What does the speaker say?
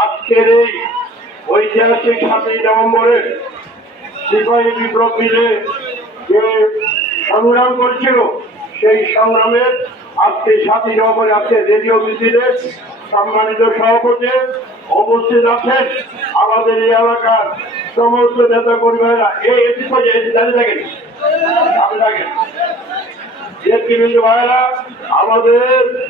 আজকের এই ঐতিহাসিক সাতই নভেম্বরের সিপাহী বিপ্লব মিলে যে সংগ্রাম করছিল সেই সংগ্রামের আজকে সাতই নভেম্বরে আজকে রেডিও মিছিলের সম্মানিত সভাপতি উপস্থিত আছেন আমাদের এই এলাকার সমস্ত নেতা কর্মীরা। এই এসি পর্যায়ে এটি দাঁড়িয়ে থাকেন। সামনে থাকেন। ভাইরা, আমাদের